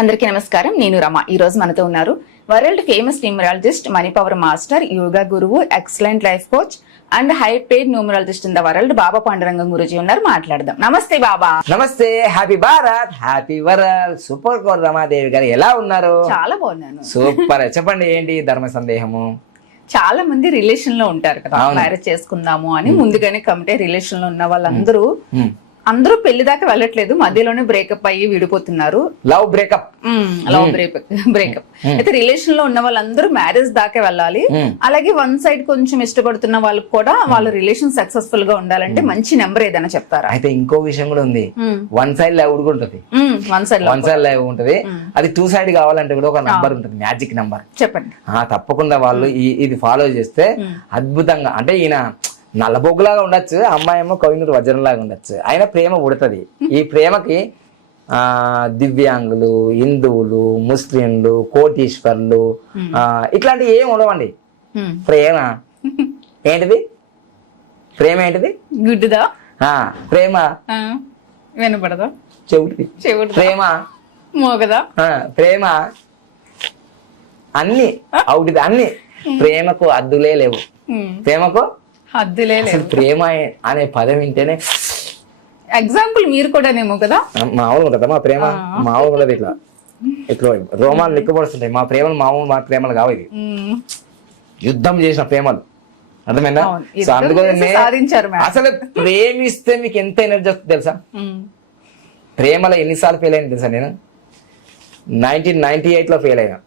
అందరికీ నమస్కారం. నేను రమ. ఈ రోజు మనతో ఉన్నారు world famous numerologist, money power master, yoga గురువు, excellent life coach and high paid numerologist in the world Baba Pandurangam Guruji ఉన్నారు. మాట్లాడదాం. Namaste Baba. Namaste. Happy Bharat, happy world. Super core Ramadevi గారు ఎలా ఉన్నారు? చాలా బాగున్నాను. సూపర్. చెప్పండి, ఏంటి ధర్మ సందేహము? చాలా మంది రిలేషన్ లో ఉంటారు కదా, మ్యారేజ్ చేసుకుందాము అని ముందుగానే కమిటే రిలేషన్ లో ఉన్న వాళ్ళందరూ అందరూ పెళ్లి దాకా వెళ్ళట్లేదు, మధ్యలోనే బ్రేకప్ అయ్యి విడిపోతున్నారు. లవ్ బ్రేకప్ అయితే రిలేషన్ లో ఉన్న వాళ్ళందరూ మ్యారేజ్ దాకా వెళ్ళాలి. అలాగే వన్ సైడ్ కొంచెం ఇష్టపడుతున్న వాళ్ళకి కూడా వాళ్ళ రిలేషన్ సక్సెస్ఫుల్ గా ఉండాలంటే మంచి నెంబర్ ఏదైనా చెప్తారా? అయితే ఇంకో విషయం కూడా ఉంది. వన్ సైడ్ లవ్ కూడా ఉంటది, వన్ సైడ్ లవ్ ఉంటది. అది టూ సైడ్ కావాలంటే కూడా ఒక నంబర్ ఉంటుంది, మ్యాజిక్ నంబర్. చెప్పండి. తప్పకుండా వాళ్ళు ఇది ఫాలో చేస్తే అద్భుతంగా, అంటే ఈయన నల్లబొగ్గులాగా ఉండొచ్చు, అమ్మాయి ఏమో కవినూరు వజ్రంలాగా ఉండొచ్చు, అయినా ప్రేమ పుడుతుంది. ఈ ప్రేమకి దివ్యాంగులు, హిందువులు, ముస్లింలు, కోటీశ్వర్లు ఇట్లాంటివి ఏం ఉండవండి. ప్రేమ ఏంటిది? ప్రేమ ఏంటిది? గుడ్డుదా? ప్రేమ వినపడదా? చెవుడిది. ప్రేమ మోగదా? ప్రేమ అన్ని అవుటిది. అన్ని ప్రేమకు అద్దులే లేవు. ప్రేమకు హద్దులే లేవు. ప్రేమ అనే పదం వింటేనే ఎగ్జాంపుల్ మీరు కూడానేమో కదా. మామూలు ఉంటుందా మా ప్రేమ? మామూలు ఉండదు. ఇట్లా ఇట్లా రోమాలు నిక్కబడుతుంటాయి. మా ప్రేమలు మా ప్రేమలు కావు. ఇది యుద్ధం చేసిన ప్రేమలు, అర్థమైందా? సో అందుకోసమే అసలు ప్రేమిస్తే మీకు ఎంత ఎనర్జీ వస్తుంది తెలుసా? ప్రేమలో ఎన్నిసార్లు ఫెయిల్ అయినా తెలుసా? నేను 1998 ఫెయిల్ అయినా,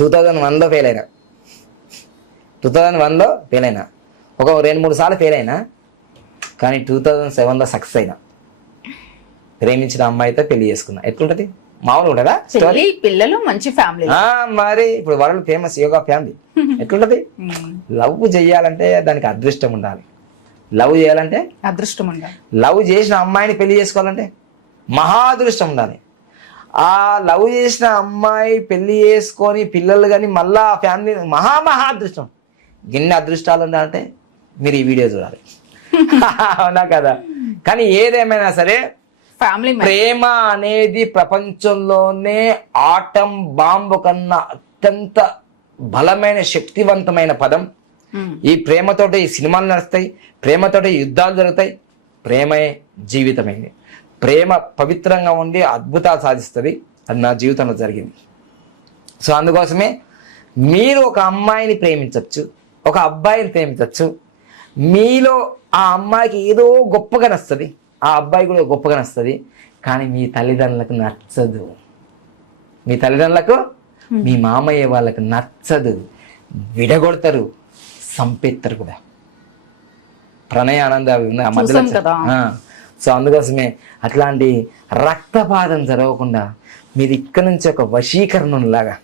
2001 ఫెయిల్ అయినా, 2001 ఫెయిల్ అయినా, ఒక 2-3 సార్లు ఫెయిల్ అయినా, కానీ 2007 సక్సెస్ అయినా. ప్రేమించిన అమ్మాయితో పెళ్లి చేసుకున్నా. ఎట్లుంటది? మామూలు ఉంటుందా? పిల్లలు, మంచి ఫ్యామిలీ. మరి ఇప్పుడు వరల్డ్ ఫేమస్ యోగా ఫ్యామిలీ ఎట్లుంటది? లవ్ చెయ్యాలంటే దానికి అదృష్టం ఉండాలి. లవ్ చేయాలంటే అదృష్టం ఉండాలి. లవ్ చేసిన అమ్మాయిని పెళ్లి చేసుకోవాలంటే మహా అదృష్టం ఉండాలి. ఆ లవ్ చేసిన అమ్మాయి పెళ్లి చేసుకొని పిల్లలు కానీ మళ్ళా ఫ్యామిలీ మహా అదృష్టం. గిన్నె అదృష్టాలు ఉండాలంటే మీరు ఈ వీడియో చూడాలి. అవునా కదా? కానీ ఏదేమైనా సరే ఫ్యామిలీ ప్రేమ అనేది ప్రపంచంలోనే ఆటం బాంబు కన్నా అత్యంత బలమైన శక్తివంతమైన పదం. ఈ ప్రేమతోటి ఈ సినిమాలు నడుస్తాయి, ప్రేమతోటి యుద్ధాలు జరుగుతాయి. ప్రేమే జీవితమైంది. ప్రేమ పవిత్రంగా ఉండి అద్భుతాలు సాధిస్తుంది. అది నా జీవితంలో జరిగింది. సో అందుకోసమే మీరు ఒక అమ్మాయిని ప్రేమించవచ్చు, ఒక అబ్బాయిని ప్రేమించవచ్చు. మీలో ఆ అమ్మాయికి ఏదో గొప్పగా నస్తుంది, ఆ అబ్బాయి కూడా గొప్పగా నస్తుంది. కానీ మీ తల్లిదండ్రులకు నచ్చదు. మీ తల్లిదండ్రులకు, మీ మామయ్య వాళ్ళకు నచ్చదు. విడగొడతారు, సంపెత్తారు కూడా. ప్రణయ ఆనంద మధ్యలో. సో అందుకోసమే అట్లాంటి రక్తపాతం జరగకుండా మీరు ఇక్కడ నుంచి ఒక వశీకరణం లాగా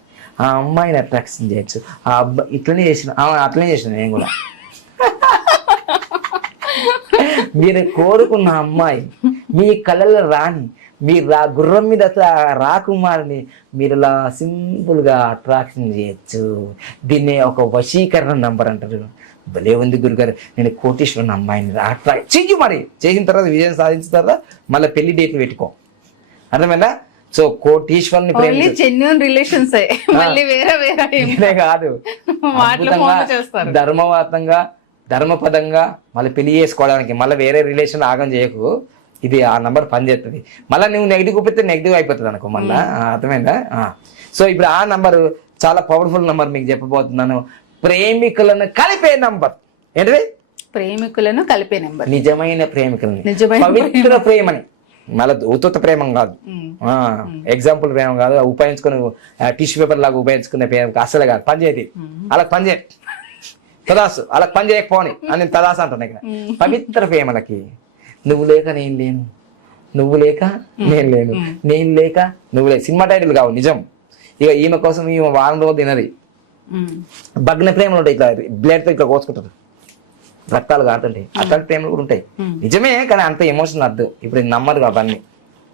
ఆ అమ్మాయిని అట్రాక్షన్ చేయొచ్చు. ఆ అబ్బాయి అట్లనే చేసిన నేను కూడా. మీరు కోరుకున్న అమ్మాయి మీ కళ్ళలో రాని, మీరు గుర్రం మీద అట్లా రాకుమారిని మీరు ఇలా సింపుల్ గా అట్రాక్షన్ చేయొచ్చు. దీన్ని ఒక వశీకరణ నంబర్ అంటారు. భలే ఉంది గురుగారు, నేను కోటీశ్వరుని అమ్మాయిని అట్రాక్ట్ చెయ్యి. మరి చేసిన తర్వాత విజయం సాధించిన తర్వాత మళ్ళీ పెళ్లి డేట్లు పెట్టుకో. అర్థమైందా? సో కోటీశ్వరుని కాదు, ధర్మవాతంగా ధర్మపదంగా మళ్ళీ పెళ్లి చేసుకోవడానికి మళ్ళీ వేరే రిలేషన్ ఆగం చేయకు. ఇది ఆ నంబర్ పనిచేస్తుంది. మళ్ళీ నువ్వు నెగిటివ్ చూపిస్తే నెగిటివ్ అయిపోతుంది అనుకో మళ్ళా. అర్థమైందా? సో ఇప్పుడు ఆ నంబర్ చాలా పవర్ఫుల్ నంబర్ మీకు చెప్పబోతున్నాను. ప్రేమికులను కలిపే నంబర్. ఏంటిది? ప్రేమికులను కలిపే నంబర్. నిజమైన ప్రేమికులని, పవిత్ర ప్రేమని. మళ్ళీ ఉత్త ప్రేమ కాదు, ఎగ్జాంపుల్ ప్రేమ కాదు, ఉపయోగించుకుని టిష్యూ పేపర్ లాగా ఉపయోగించుకునే ప్రేమ అసలు కాదు. పనిచేయది అలా పనిచేయ తదాసు, అలా పని చేయకపోని అని నేను తదాసు అంటున్నా. ఇక్కడ పవిత్ర ప్రేమలకి నువ్వు లేక నేను లేను, నువ్వు లేక నేను లేను, నేను లేక నువ్వు లేక. సినిమా టైటిల్ కావు, నిజం. ఇక ఈమె కోసం ఈమె వారం రోజు తినది. భగ్న ప్రేమలు ఉంటాయి, ఇట్లా బ్లేడ్ తో ఇట్లా కోసుకుంటారు, రక్తాలు కాడుతుంటాయి. అట్లాంటి ప్రేమలు కూడా ఉంటాయి, నిజమే. కానీ అంత ఎమోషన్ వద్దు. ఇప్పుడు నమ్మరు అవన్నీ.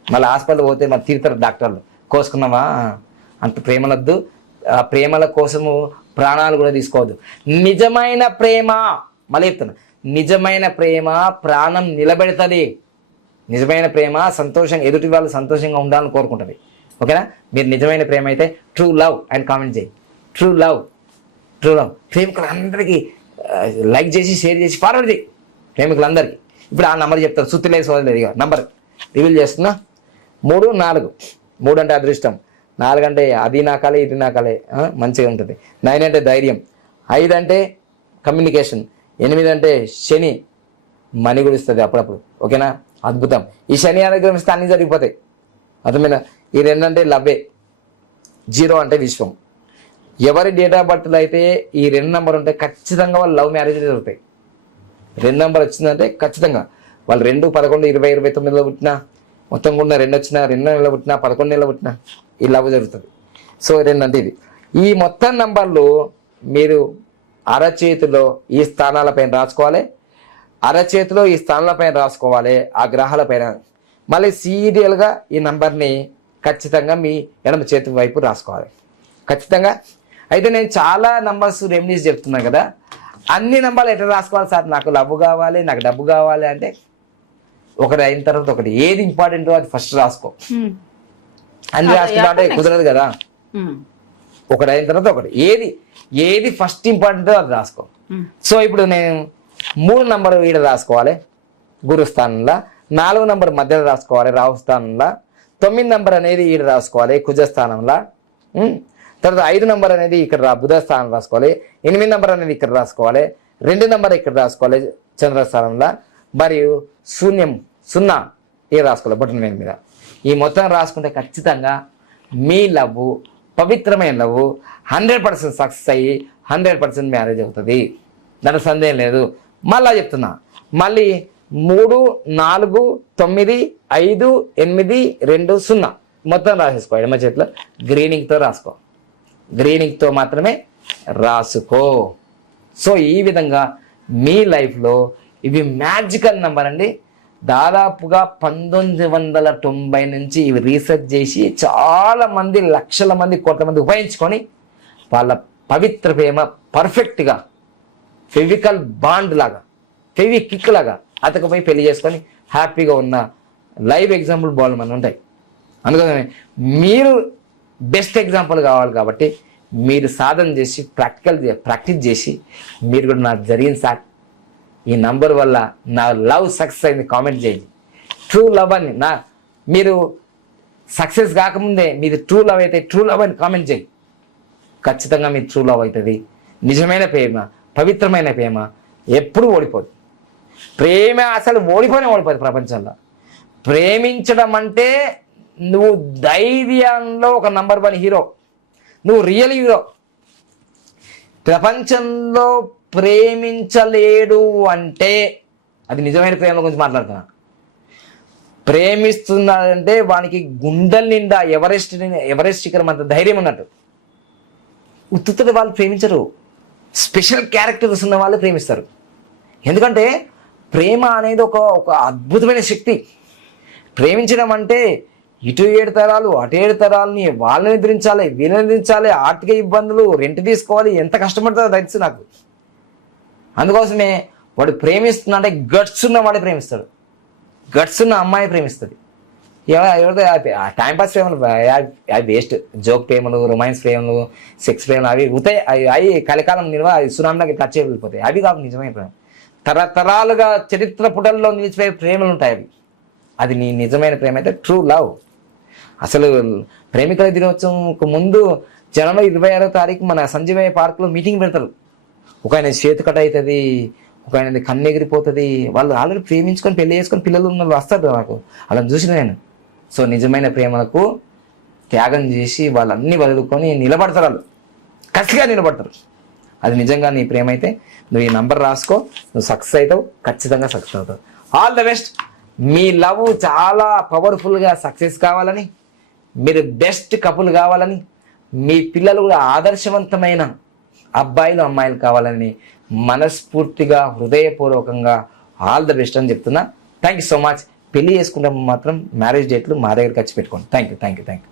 మళ్ళీ హాస్పిటల్ పోతే మరి తీరుతారు డాక్టర్లు, కోసుకున్నావా? అంత ప్రేమలు వద్దు. ఆ ప్రేమల కోసము ప్రాణాలు కూడా తీసుకోవద్దు. నిజమైన ప్రేమ, మళ్ళీ చెప్తున్నా, నిజమైన ప్రేమ ప్రాణం నిలబెడుతుంది. నిజమైన ప్రేమ సంతోషంగా, ఎదుటి వాళ్ళు సంతోషంగా ఉండాలని కోరుకుంటుంది. ఓకేనా? మీరు నిజమైన ప్రేమ అయితే ట్రూ లవ్ అండ్ కామెంట్ చేయి. ట్రూ లవ్ ప్రేమికులందరికీ లైక్ చేసి షేర్ చేసి ఫార్వర్డ్ చేయి ప్రేమికులందరికీ. ఇప్పుడు ఆ నంబర్ చెప్తాను, సుత్తిలేదు సోదలేదు, ఇక నంబర్ రివీల్ చేస్తున్నా. 3, 4. 3 అంటే అదృష్టం, 4 అంటే అది నాకాలే ఇది నాకాలే, మంచిగా ఉంటుంది. 9 అంటే ధైర్యం, 5 అంటే కమ్యూనికేషన్, 8 అంటే శని, మనీ కూడా ఇస్తుంది అప్పుడప్పుడు. ఓకేనా? అద్భుతం. ఈ శని అనుగ్రహిస్తే అన్నీ జరిగిపోతాయి. అర్థమైనా? ఈ 2 అంటే లవ్వే. 0 అంటే విశ్వం. ఎవరి డేట్ ఆఫ్ బర్త్లో అయితే ఈ 2 నెంబర్ ఉంటే ఖచ్చితంగా వాళ్ళు లవ్ మ్యారేజ్ జరుగుతాయి. 2 నెంబర్ వచ్చిందంటే ఖచ్చితంగా వాళ్ళు 2, 11, 20, 29లో పుట్టినా, మొత్తం కూడా 2 వచ్చినా, 2 నెలలు పుట్టినా, 11 నెలలు పుట్టినా ఈ లవ్ జరుగుతుంది. సో 2 అంటే ఇది. ఈ మొత్తం నంబర్లు మీరు అరచేతిలో ఈ స్థానాలపైన రాసుకోవాలి. అరచేతిలో ఈ స్థానాలపైన రాసుకోవాలి, ఆ గ్రహాలపైన. మళ్ళీ సీరియల్గా ఈ నంబర్ని ఖచ్చితంగా మీ ఎడమ చేతి వైపు రాసుకోవాలి ఖచ్చితంగా. అయితే నేను చాలా నంబర్స్ రెమెడీస్ చెప్తున్నాను కదా, అన్ని నంబర్లు ఎట్లా రాసుకోవాలి సార్? నాకు లవ్ కావాలి, నాకు డబ్బు కావాలి అంటే ఒకటి అయిన తర్వాత ఒకటి, ఏది ఇంపార్టెంటో అది ఫస్ట్ రాసుకో. అన్ని రాసుకుంటా అంటే కుదరదు కదా. ఒకటి అయిన తర్వాత ఒకటి, ఏది ఫస్ట్ ఇంపార్టెంటో అది రాసుకో. సో ఇప్పుడు నేను 3 నంబర్ ఈడ రాసుకోవాలి గురుస్థానంలో, 4 నంబర్ మధ్యలో రాసుకోవాలి రాహు స్థానంలో, 9 నంబర్ అనేది ఈడ రాసుకోవాలి కుజస్థానంలో, తర్వాత 5 నంబర్ అనేది ఇక్కడ బుధ స్థానం రాసుకోవాలి, 8 నంబర్ అనేది ఇక్కడ రాసుకోవాలి, 2 నంబర్ ఇక్కడ రాసుకోవాలి చంద్రస్థానంలో, మరియు 0 ఏ రాసుకోవాలి బటన్ మీద. ఈ మొత్తం రాసుకుంటే ఖచ్చితంగా మీ లవ్, పవిత్రమైన లవ్ 100% సక్సెస్ అయ్యి 100% మ్యారేజ్ అవుతుంది. దానికి సందేహం లేదు. మళ్ళా చెప్తున్నా, మళ్ళీ 3, 4, 9, 5, 8, 2, 0 మొత్తం రాసేసుకో. ఎడమ చేతిలో గ్రీనింగ్తో రాసుకో, గ్రీనింగ్తో మాత్రమే రాసుకో. సో ఈ విధంగా మీ లైఫ్లో ఇవి మ్యాజికల్ నెంబర్ అండి. దాదాపుగా 1990 నుంచి ఇవి రీసెర్చ్ చేసి చాలా మంది, లక్షల మంది, కోట్ల మంది ఉపయోగించుకొని వాళ్ళ పవిత్ర ప్రేమ పర్ఫెక్ట్గా ఫెవికల్ బాండ్ లాగా, ఫెవికిక్ లాగా అతకపోయి పెళ్లి చేసుకొని హ్యాపీగా ఉన్న లైవ్ ఎగ్జాంపుల్ బాల్ మన ఉంటాయి. అందుకని మీరు బెస్ట్ ఎగ్జాంపుల్ కావాలి కాబట్టి మీరు సాధన చేసి ప్రాక్టీస్ చేసి మీరు కూడా నాకు జరిగింది సార్, ఈ నంబర్ వల్ల నా లవ్ సక్సెస్ అయింది కామెంట్ చేయండి. ట్రూ లవ్ అని మీరు సక్సెస్ కాకముందే మీది ట్రూ లవ్ అయితే ట్రూ లవ్ అని కామెంట్ చేయండి. ఖచ్చితంగా మీ ట్రూ లవ్ అవుతుంది. నిజమైన ప్రేమ, పవిత్రమైన ప్రేమ ఎప్పుడూ ఓడిపోదు. ప్రేమ అసలు ఓడిపోదు ప్రపంచంలో. ప్రేమించడం అంటే నువ్వు ధైర్యంలో ఒక నంబర్ 1 హీరో, నువ్వు రియల్ హీరో. ప్రపంచంలో ప్రేమించలేడు అంటే అది నిజమైన ప్రేమ గురించి మాట్లాడుతున్నా. ప్రేమిస్తున్నాడంటే వానికి గుండెల నిండా ఎవరెస్ట్ శిఖరం అంత ధైర్యం ఉన్నట్టు. ఉత్తుతుడి వాళ్ళు ప్రేమించరు, స్పెషల్ క్యారెక్టర్స్ ఉన్న వాళ్ళు ప్రేమిస్తారు. ఎందుకంటే ప్రేమ అనేది ఒక అద్భుతమైన శక్తి. ప్రేమించడం అంటే ఇటు 7 తరాలు అటు 7 తరాలని వాళ్ళని ఎదిరించాలి, వీళ్ళని ఎదిరించాలి, ఆర్థిక ఇబ్బందులు, రెంట్ తీసుకోవాలి, ఎంత కష్టపడుతుందో తెలుసు నాకు. అందుకోసమే వాడు ప్రేమిస్తున్నా అంటే గట్స్ ఉన్న వాడే ప్రేమిస్తాడు, గట్స్ ఉన్న అమ్మాయి ప్రేమిస్తుంది. ఎవరితో టైంపాస్ ప్రేమలు అవి వేస్ట్. జోక్ ప్రేమలు, రొమాన్స్ ప్రేమలు, సెక్స్ ప్రేమలు అవి ఉతాయి. అవి కలికాలం నిల్వ సునామీలాగా టచ్ వెళ్ళిపోతాయి. అవి కాదు నిజమైన ప్రేమ. తరతరాలుగా చరిత్ర పుటల్లో నిలిచిపోయే ప్రేమలు ఉంటాయి అవి. అది నీ నిజమైన ప్రేమ అయితే ట్రూ లవ్. అసలు ప్రేమికుల దినోత్సవంకు ముందు జనవరి 26వ తారీఖు మన సంజీవయ్య పార్క్లో మీటింగ్ పెడతారు. ఒక ఆయన చేతి కట్ అవుతుంది, ఒక ఆయన కన్ను ఎగిరిపోతుంది. వాళ్ళు ఆల్రెడీ ప్రేమించుకొని పెళ్లి చేసుకొని పిల్లలు ఉన్న వాళ్ళు వస్తారు నాకు, అలా చూసిన నేను. సో నిజమైన ప్రేమలకు త్యాగం చేసి వాళ్ళన్నీ వదులుకొని నిలబడతారు, వాళ్ళు కసిగా నిలబడతారు. అది నిజంగా నీ ప్రేమ అయితే నువ్వు ఈ నంబర్ రాసుకో, నువ్వు సక్సెస్ అవుతావు, ఖచ్చితంగా సక్సెస్ అవుతావు. All the best. Me love చాలా పవర్ఫుల్గా సక్సెస్ కావాలని, మీరు బెస్ట్ కపుల్ కావాలని, మీ పిల్లలు కూడా ఆదర్శవంతమైన అబ్బాయిలు అమ్మాయిలు కావాలని మనస్ఫూర్తిగా హృదయపూర్వకంగా ఆల్ ద బెస్ట్ అని చెప్తున్నా. Thank you so much. పెళ్లి చేసుకుంటే మాత్రం మ్యారేజ్ డేట్లు మా దగ్గరికి వచ్చి పెట్టుకోండి. Thank you.